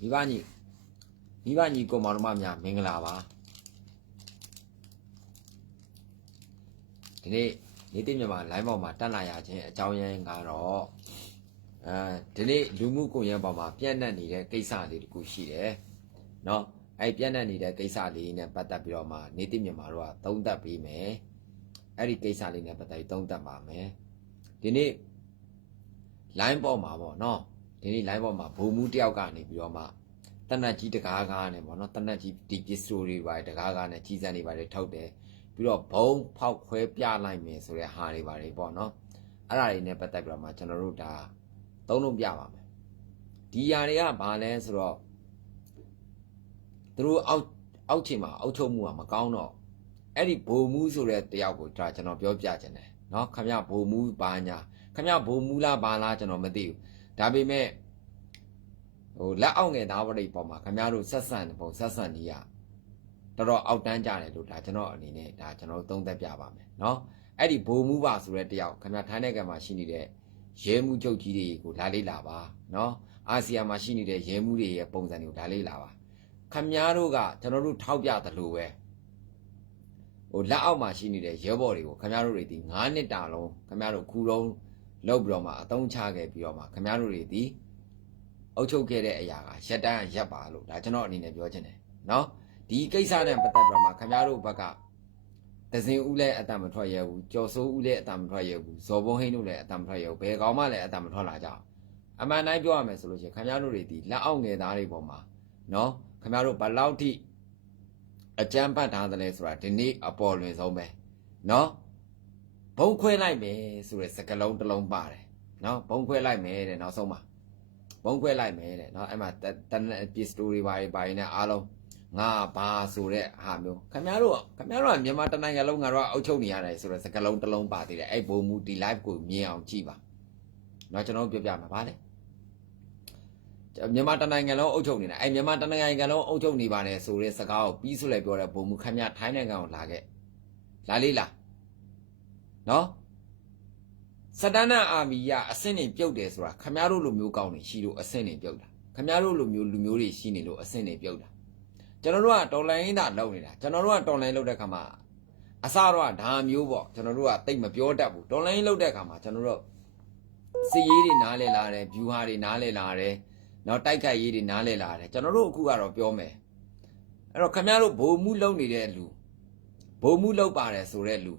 မိဘညီမိဘညီကိုမောင်နှမများမင်္ဂလာပါဒီနေ့နေတိမြန်မာ line ပေါ်မှာတက်လာရခြင်းအကြောင်းရင်းကတော့အဲဒီနေ့လူမှုကွန်ရက်ပေါ်မှာပြန့်နှံ့နေတဲ့ကိစ္စလေးတခုရှိတယ်เนาะအဲ့ပြန့်နှံ့နေတဲ့ကိစ္စလေးနဲ့ပတ်သက်ပြီးတော့မှနေတိမြန်မာတို့ကသုံးသပ်ပေးမယ်အဲ့ဒီကိစ္စလေးနဲ့ပတ်သက်ပြီးသုံးသပ်ပါမယ်ဒီနေ့ line ပေါ်မှာပေါ့เนาะ ဒီနေ့ line ပေါ်မှာဘုံမှုတယောက်ကနေပြီးတော့မှတနက်ကြီးတကားကားနဲ့ပေါ့เนาะတနက်ကြီးဒီပစ္စတိုတွေပါတကားကားနဲ့ကြီးစံတွေပါတယ်ထုတ်တယ်ပြီးတော့ဘုံဖောက်ခွဲပြလိုက်မယ်ဆိုတဲ့ဟာတွေပါတယ်ပေါ့เนาะအဲ့ဒါတွေနဲ့ပတ်သက်ပြီးတော့မှကျွန်တော်တို့ဒါသုံးလုံးပြပါမယ်ဒီຢာတွေကဘာလဲဆိုတော့သူတို့အောက်အောက်ချိန်မှာအောက်ချုပ်မှုကမကောင်းတော့အဲ့ဒီဘုံမှုဆိုတဲ့တယောက်ကိုဒါကျွန်တော်ပြောပြခြင်းတယ်เนาะခမရဘုံမှုဘာညာ ခမရဘုံမူလားဘာလားကျွန်တော်မသိဘူး ဒါပေမဲ့ဟိုလက်အောက်ငယ်သားပရိပေါ်မှာခမရတို့ဆက်ဆံတဲ့ပုံဆက်ဆံနေရတော်တော်အောက်တန်းကြတယ်လို့ဒါကျွန်တော်အနေနဲ့ဒါကျွန်တော်သုံးသပ်ပြပါမယ်เนาะအဲ့ဒီဘုံမူပါဆိုတဲ့တယောက်ခမရထိုင်းနိုင်ငံမှာရှိနေတဲ့ရဲမှုချုပ်ကြီးတွေကိုလာလေးလာပါเนาะအာဆီယံမှာရှိနေတဲ့ရဲမှုတွေရဲ့ပုံစံတွေကိုဒါလေးလာပါခမရတို့ကကျွန်တော်တို့ထောက်ပြသလိုပဲဟိုလက်အောက်မှာရှိနေတဲ့ရဲဘော်တွေကိုခမရတို့တွေဒီ9နှစ်တာလုံးခမရတို့ခူလုံး လုပ်ပြီးတော့မှအသုံးချခဲ့ပြီးတော့မှခင်ဗျားတို့တွေဒီအုပ်ချုပ်ခဲ့တဲ့အရာကရက်တန်းရက်ပါလို့ဒါကျွန်တော်အနေနဲ့ပြောချင်တယ်နော်ဒီကိစ္စနဲ့ပတ်သက်ပြီးတော့မှခင်ဗျားတို့ဘက်ကဒဇင်ဦးလည်းအတံမထွက်ရဘူးကျော်စိုးဦးလည်းအတံမထွက်ရဘူးဇော်ဘုံဟိန်းတို့လည်းအတံမထွက်ရဘူးဘယ်ကောင်မှလည်းအတံမထွက်လာကြအောင်အမှန်တိုင်းပြောရမယ်ဆိုလို့ရှိရင်ခင်ဗျားတို့တွေဒီလက်အောက်ငယ်သားတွေပေါ်မှာနော်ခင်ဗျားတို့ဘလောက်ထိအကြမ်းဖက်ထားသလဲဆိုတာဒီနေ့အပေါ်လွင်ဆုံးပဲနော် ဘုံခွဲလိုက်မယ်ဆိုတဲ့စကလုံးတစ်လုံးပါတယ်နော်ဘုံခွဲလိုက်မယ်တဲ့နောက်ဆုံးမှာဘုံခွဲလိုက်မယ်တဲ့နော်အဲ့မှာတန်ပစ္စတိုတွေပါပါနေအားလုံးငါဘာဆိုတဲ့ဟာမျိုးခင်ဗျားတို့ခင်ဗျားတို့ကမြန်မာတနိုင်ငံလုံးငါတို့ကအုပ်ချုပ်နေရတယ်ဆိုတဲ့စကလုံးတစ်လုံးပါသေးတယ်အဲ့ဘုံမူဒီ live ကိုမြင်အောင်ကြည့်ပါနော်ကျွန်တော်ပြောပြမှာဗါလေမြန်မာတနိုင်ငံလုံးအုပ်ချုပ်နေတာအဲ့မြန်မာတနိုင်ငံလုံးအုပ်ချုပ်နေပါတယ်ဆိုတဲ့စကားကိုပြီးဆိုလည်းပြောတဲ့ဘုံမူခင်ဗျားထိုင်းနိုင်ငံကိုလာခဲ့လာလေးလား နော်စတန်နာအာမီရအဆင့်နေပြုတ်တယ်ဆိုတာခမားတို့လိုမျိုးကောင်းနေရှိလို့အဆင့်နေပြုတ်တာခမားတို့လိုမျိုးလူမျိုးတွေရှိနေလို့အဆင့်နေပြုတ်တာကျွန်တော်တို့ကတော်လိုင်းတာလုပ်နေတာကျွန်တော်တို့ကတော်လိုင်းလုပ်တဲ့ခါမှာအစတော့ဒါမျိုးပေါ့ကျွန်တော်တို့ကတိတ်မပြောတတ်ဘူးတော်လိုင်းလုပ်တဲ့ခါမှာကျွန်တော်တို့စီရေးတွေနားလဲလာတယ်ဗျူဟာတွေနားလဲလာတယ်နောက်တိုက်ခိုက်ရေးတွေနားလဲလာတယ်ကျွန်တော်တို့အခုကတော့ပြောမယ်အဲ့တော့ခမားတို့ဘုံမှုလုပ်နေတဲ့လူဘုံမှုလုပ်ပါတယ်ဆိုတဲ့လူ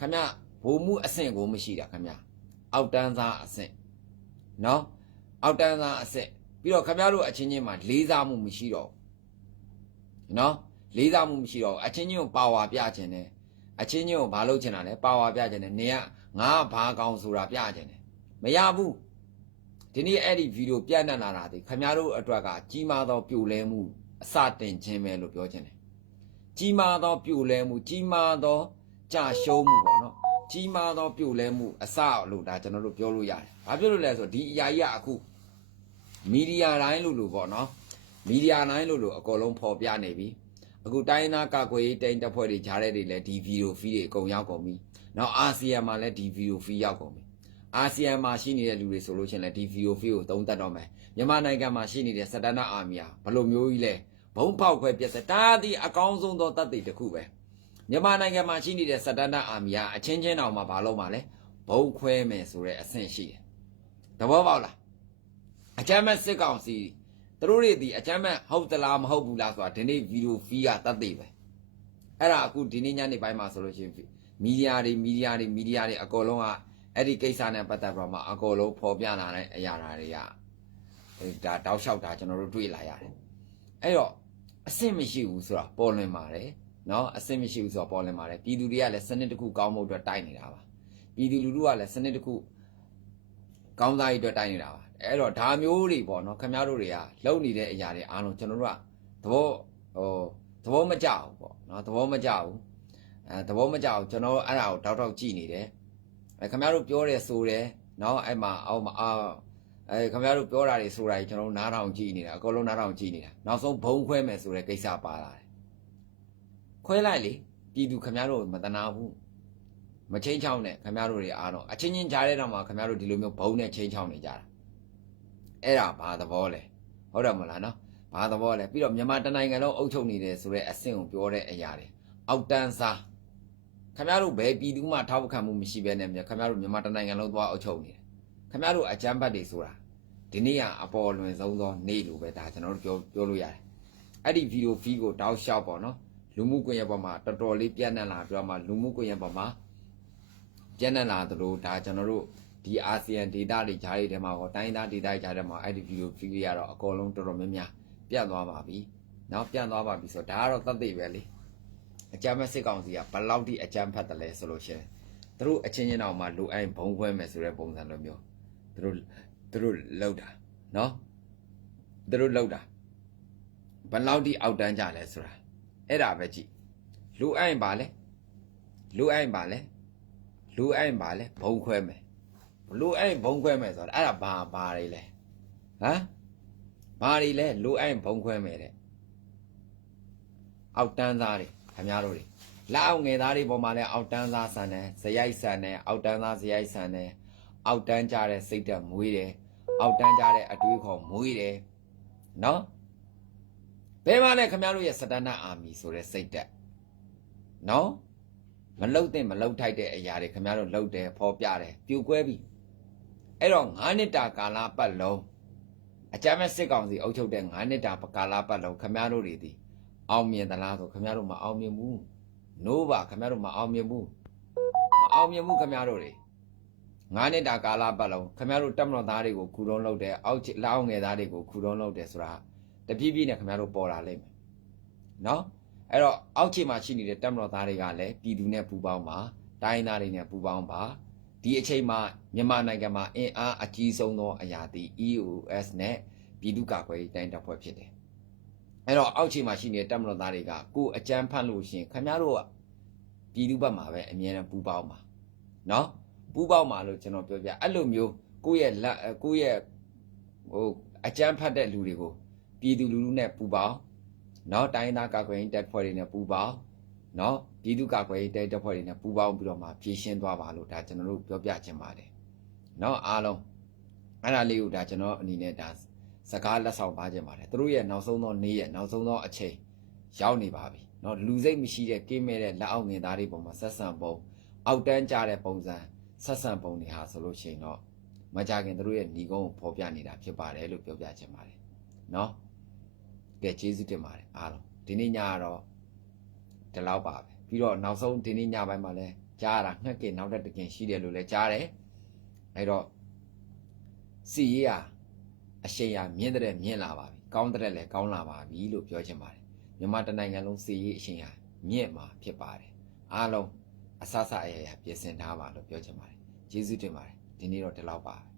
ခမား ဘိုလ်မှုအဆင့်ကိုမရှိတာခင်ဗျာအောက်တန်းသားအဆင့်နော်အောက်တန်းသားအဆင့်ပြီးတော့ခင်ဗျားတို့အချင်းချင်းမှာလေးစားမှုမရှိတော့ဘူးနော်လေးစားမှုမရှိတော့ဘူးအချင်းချင်းကိုပါဝါပြခြင်းနဲ့အချင်းချင်းကိုဘာလုပ်ချင်တာလဲပါဝါပြခြင်းနဲ့နေကငါဘာကောင်းဆိုတာပြခြင်းနဲ့မရဘူးဒီနေ့အဲ့ဒီဗီဒီယိုပြန့်နှံ့လာတာဒီခင်ဗျားတို့အတွက်ကကြီးမားသောပြိုလဲမှုအစတင်ခြင်းပဲလို့ပြောခြင်းတယ်ကြီးမားသောပြိုလဲမှုကြီးမားသောကြာရှုံးမှုပေါ့နော် ကြီးမားသောပြိုလဲမှုအစလို့ဒါကျွန်တော်တို့ပြောလို့ရတယ်။ဘာဖြစ်လို့လဲဆိုတော့ဒီအရာကြီးကအခုမီဒီယာတိုင်းလို့လို့ပေါ့နော်။မီဒီယာတိုင်းလို့လို့အကုန်လုံးပေါ်ပြနေပြီ။အခုတိုင်းသားကကွယ်ရေးတိုင်းတပ်ဖွဲ့တွေဂျားတဲ့တွေလည်းဒီဗီဒီယိုဖီးတွေအကုန်ရောက်ကုန်ပြီ။နောက်အာဆီယံမှာလည်းဒီဗီဒီယိုဖီးရောက်ကုန်ပြီ။အာဆီယံမှာရှိနေတဲ့လူတွေဆိုလို့ရှိရင်လည်းဒီဗီဒီယိုဖီးကိုသုံးသပ်တော့မယ်။မြန်မာနိုင်ငံမှာရှိနေတဲ့စတန်နာအာမီယာဘယ်လိုမျိုးကြီးလဲ။ဘုံဖောက်ခွဲပြက်စတာဒီအကောင်းဆုံးသောတပ်တွေတစ်ခုပဲ။ မြန်မာနိုင်ငံမှာရှိနေတဲ့စတန်ဒတ်အာမီယာအချင်းချင်းတောင်မှဘာလို့မှလဲဘုံခွဲမယ်ဆိုတဲ့အဆင့်ရှိတယ်တဘောပေါက်လားအချမ်းမဲ့စစ်ကောင်စီသူတို့တွေဒီအချမ်းမဲ့ဟုတ်သလားမဟုတ်ဘူးလားဆိုတာဒီနေ့ဗီဒီယိုဖီးကတတ်သိပဲအဲ့ဒါအခုဒီနေ့ညနေပိုင်းမှာဆိုလို့ရှိရင်မီဒီယာတွေမီဒီယာတွေမီဒီယာတွေအကုန်လုံးကအဲ့ဒီကိစ္စနဲ့ပတ်သက်ပြီးတော့မှအကုန်လုံးပေါ်ပြလာတဲ့အရာတွေကဒါတောက်လျှောက်တာကျွန်တော်တို့တွေ့လာရတယ်အဲ့တော့အဆင့်မရှိဘူးဆိုတာပေါ်လွင်ပါတယ် နော်အဆင်မရှိဘူးဆိုတော့ပေါ်လင်ပါတယ်ပြည်သူတွေကလည်းစနစ်တစ်ခုကောင်းဖို့အတွက်တိုက်နေတာပါပြည်သူလူထုကလည်းစနစ်တစ်ခုကောင်းစားရေးအတွက်တိုက်နေတာပါအဲ့တော့ဒါမျိုးတွေပေါ့နော်ခင်ဗျားတို့တွေကလုံနေတဲ့အရာတွေအားလုံးကျွန်တော်တို့ကသဘောဟိုသဘောမကျဘူးပေါ့နော်သဘောမကျဘူးအဲသဘောမကျဘူးကျွန်တော်အဲ့ဒါကိုတောက်တောက်ကြည့်နေတယ်အဲခင်ဗျားတို့ပြောတယ်ဆိုတယ်နော်အဲ့မှာအောက်မှာအာအဲခင်ဗျားတို့ပြောတာတွေဆိုတာကြီးကျွန်တော်တို့နားထောင်ကြည့်နေတာအကုန်လုံးနားထောင်ကြည့်နေတာနောက်ဆုံးဘုံခွဲမယ်ဆိုတဲ့ကိစ္စပါလာတယ် ခွဲလိုက်လေပြည်သူခမရတို့မတနာဘူးမချင်းချောင်းနဲ့ခမရတို့တွေအားတော့အချင်းချင်းကြားတဲ့တော့မှခမရတို့ဒီလိုမျိုးဘုံနဲ့ချင်းချောင်းနေကြတာအဲ့ဒါဘာသဘောလဲဟုတ်တယ်မလားနော်ဘာသဘောလဲပြီးတော့မြန်မာတိုင်းနိုင်ငံလုံးအုပ်ချုပ်နေတယ်ဆိုတဲ့အဆင့်ကိုပြောတဲ့အရာတွေအောက်တန်းစားခင်ဗျားတို့ဘယ်ပြည်သူမှထောက်ခံမှုမရှိဘဲနဲ့မြခင်ဗျားတို့မြန်မာတိုင်းနိုင်ငံလုံးသွားအုပ်ချုပ်နေတယ်ခင်ဗျားတို့အကြမ်းဖက်တွေဆိုတာဒီနေ့ကအပေါ်လွင်ဆုံးသောနေ့လို့ပဲဒါကျွန်တော်တို့ပြောပြောလို့ရတယ်အဲ့ဒီဗီဒီယိုဖီကိုတောက်လျှောက်ပေါ့နော် လူမှုကွန်ရက်ပေါ်မှာတော်တော်လေးပြန့်နှံ့လာပြီးတော့မှလူမှုကွန်ရက်ပေါ်မှာပြန့်နှံ့လာသလိုဒါကျွန်တော်တို့ဒီအာဆီယံဒေတာတွေဂျားတွေထဲမှာဟောတိုင်းသားဒေတာတွေဂျားထဲမှာအဲ့ဒီဗီဒီယိုဖီတွေကတော့အကုန်လုံးတော်တော်များများပြတ်သွားပါပြီ။နောက်ပြတ်သွားပါပြီဆိုတော့ဒါကတော့သတ်သိပဲလေ။အကြမ်းဖက်စစ်ကောင်စီကဘယ်လောက်ထိအကြမ်းဖက်တယ်လဲဆိုလို့ရှရင်သူတို့အချင်းချင်းအောင်မှလူအိုင်းဘုံခွဲမယ်ဆိုတဲ့ပုံစံလိုမျိုးသူတို့သူတို့လောက်တာနော်သူတို့လောက်တာဘယ်လောက်ထိအောက်တန်းကြလဲဆိုတာ အဲ့ဒါပဲကြည့်လူအိုင်းပါလဲလူအိုင်းပါလဲလူအိုင်းပါလဲဘုံခွဲမယ်လူအိုင်းဘုံခွဲမယ်ဆိုတာအဲ့ဒါဘာဘာတွေလဲဟမ်ဘာတွေလဲလိုအိုင်းဘုံခွဲမယ်တဲ့အောက်တန်းသားတွေခင်ဗျားတို့တွေလက်အောက်ငယ်သားတွေပေါ်မှာလဲအောက်တန်းသားဆန်တယ်ဇယိုက်ဆန်တယ်အောက်တန်းသားဇယိုက်ဆန်တယ်အောက်တန်းကြတဲ့စိတ်ဓာတ်မွေးတယ်အောက်တန်းကြတဲ့အတွေးခေါ်မွေးတယ်နော် ဘယ်မှာလဲခင်ဗျားတို့ရဲ့စတန်ဒတ်အာမီဆိုတဲ့စိတ်ဓာတ်နော်မလုတ်တဲ့မလုတ်ထိုက်တဲ့အရာတွေခင်ဗျားတို့လုတ်တယ်ဖော်ပြတယ်ပြိုကွဲပြီအဲ့တော့9နှစ်တာကာလပတ်လုံးအကြမ်းမဲ့စစ်ကောင်စီအုပ်ချုပ်တဲ့9နှစ်တာပကာလာပတ်လုံးခမရတို့တွေဒီအောင်မြင်သလားဆိုခမရတို့မအောင်မြင်ဘူးနိုးပါခမရတို့မအောင်မြင်ဘူးမအောင်မြင်ဘူးခမရတို့တွေ9နှစ်တာကာလပတ်လုံးခမရတို့တက်မတော်သားတွေကိုခူတုံးလုပ်တယ်အောက်လက်အောင်ငယ်သားတွေကိုခူတုံးလုပ်တယ်ဆိုတာ တပြည့်ပြည့်နဲ့ခမရတို့ပေါ်လာလိမ့်မယ်နော်အဲ့တော့အောက်ခြေမှာရှိနေတဲ့တက်မတော်သားတွေကလည်းပြည်သူနဲ့ပူးပေါင်းပါတိုင်းသားတွေနဲ့ပူးပေါင်းပါဒီအချိန်မှာမြန်မာနိုင်ငံမှာအင်အားအကြီးဆုံးသောအရာဒီ EOS နဲ့ပြည်သူ့ကာကွယ်ရေးတိုင်းတပ်ဖွဲ့ဖြစ်တယ်။အဲ့တော့အောက်ခြေမှာရှိနေတဲ့တပ်မတော်သားတွေကကိုယ်အကြမ်းဖက်လို့ရှရင်ခင်ဗျားတို့ကပြည်သူ့ဘက်မှာပဲအမြဲတမ်းပူးပေါင်းပါ။နော်ပူးပေါင်းပါလို့ကျွန်တော်ပြောပြအဲ့လိုမျိုးကိုယ့်ရဲ့လက်ကိုယ့်ရဲ့ဟိုအကြမ်းဖက်တဲ့လူတွေကို ပြည်သူလူထုနဲ့ပူးပေါင်းနော်တိုင်းသားကာကွယ်ရေးတပ်ဖွဲ့တွေနဲ့ပူးပေါင်းနော်ပြည်သူ့ကာကွယ်ရေးတပ်တပ်ဖွဲ့တွေနဲ့ပူးပေါင်းပြီးတော့မှဖြည့်ရှင်းသွားပါလို့ဒါကျွန်တော်တို့ပြောပြချင်ပါတယ်။နော်အားလုံးအဲ့ဒါလေးကိုဒါကျွန်တော်အနေနဲ့ဒါစကားလက်ဆောင်ပါခြင်းပါတယ်သူတို့ရဲ့နောက်ဆုံးသောနေ့ရဲ့နောက်ဆုံးသောအချိန်ရောက်နေပါပြီเนาะလူစိတ်မရှိတဲ့ကိမဲ့တဲ့လက်အောက်ငင်သားတွေပုံမှာဆက်ဆံပုံအောက်တန်းကြတဲ့ပုံစံဆက်ဆံပုံတွေဟာဆိုလို့ရှိရင်တော့မကြခင်သူတို့ရဲ့ညီကုန်းကိုဖော်ပြနေတာဖြစ်ပါတယ်လို့ပြောပြခြင်းပါတယ်เนาะ ကဲကျေးဇူးတင်ပါတယ်အားလုံးဒီနေ့ညကတော့ဒီလောက်ပါပဲပြီးတော့နောက်ဆုံးဒီနေ့ညပိုင်းမှာလဲကြားရတာငှက်ကင်နောက်တဲ့တကင်ရှိတယ်လို့လဲကြားတယ်အဲ့တော့စီရေးဟာအရှိန်ဟာမြင့်တဲ့မြင့်လာပါပြီကောင်းတဲ့လည်းကောင်းလာပါပြီလို့ပြောချင်ပါတယ်မြန်မာတနိုင်ငံလုံးစီရေးအရှိန်ဟာမြင့်မှာဖြစ်ပါတယ်အားလုံးအဆအဆအရရပြင်ဆင်ထားပါလို့ပြောချင်ပါတယ်ကျေးဇူးတင်ပါတယ်ဒီနေ့တော့ဒီလောက်ပါပဲ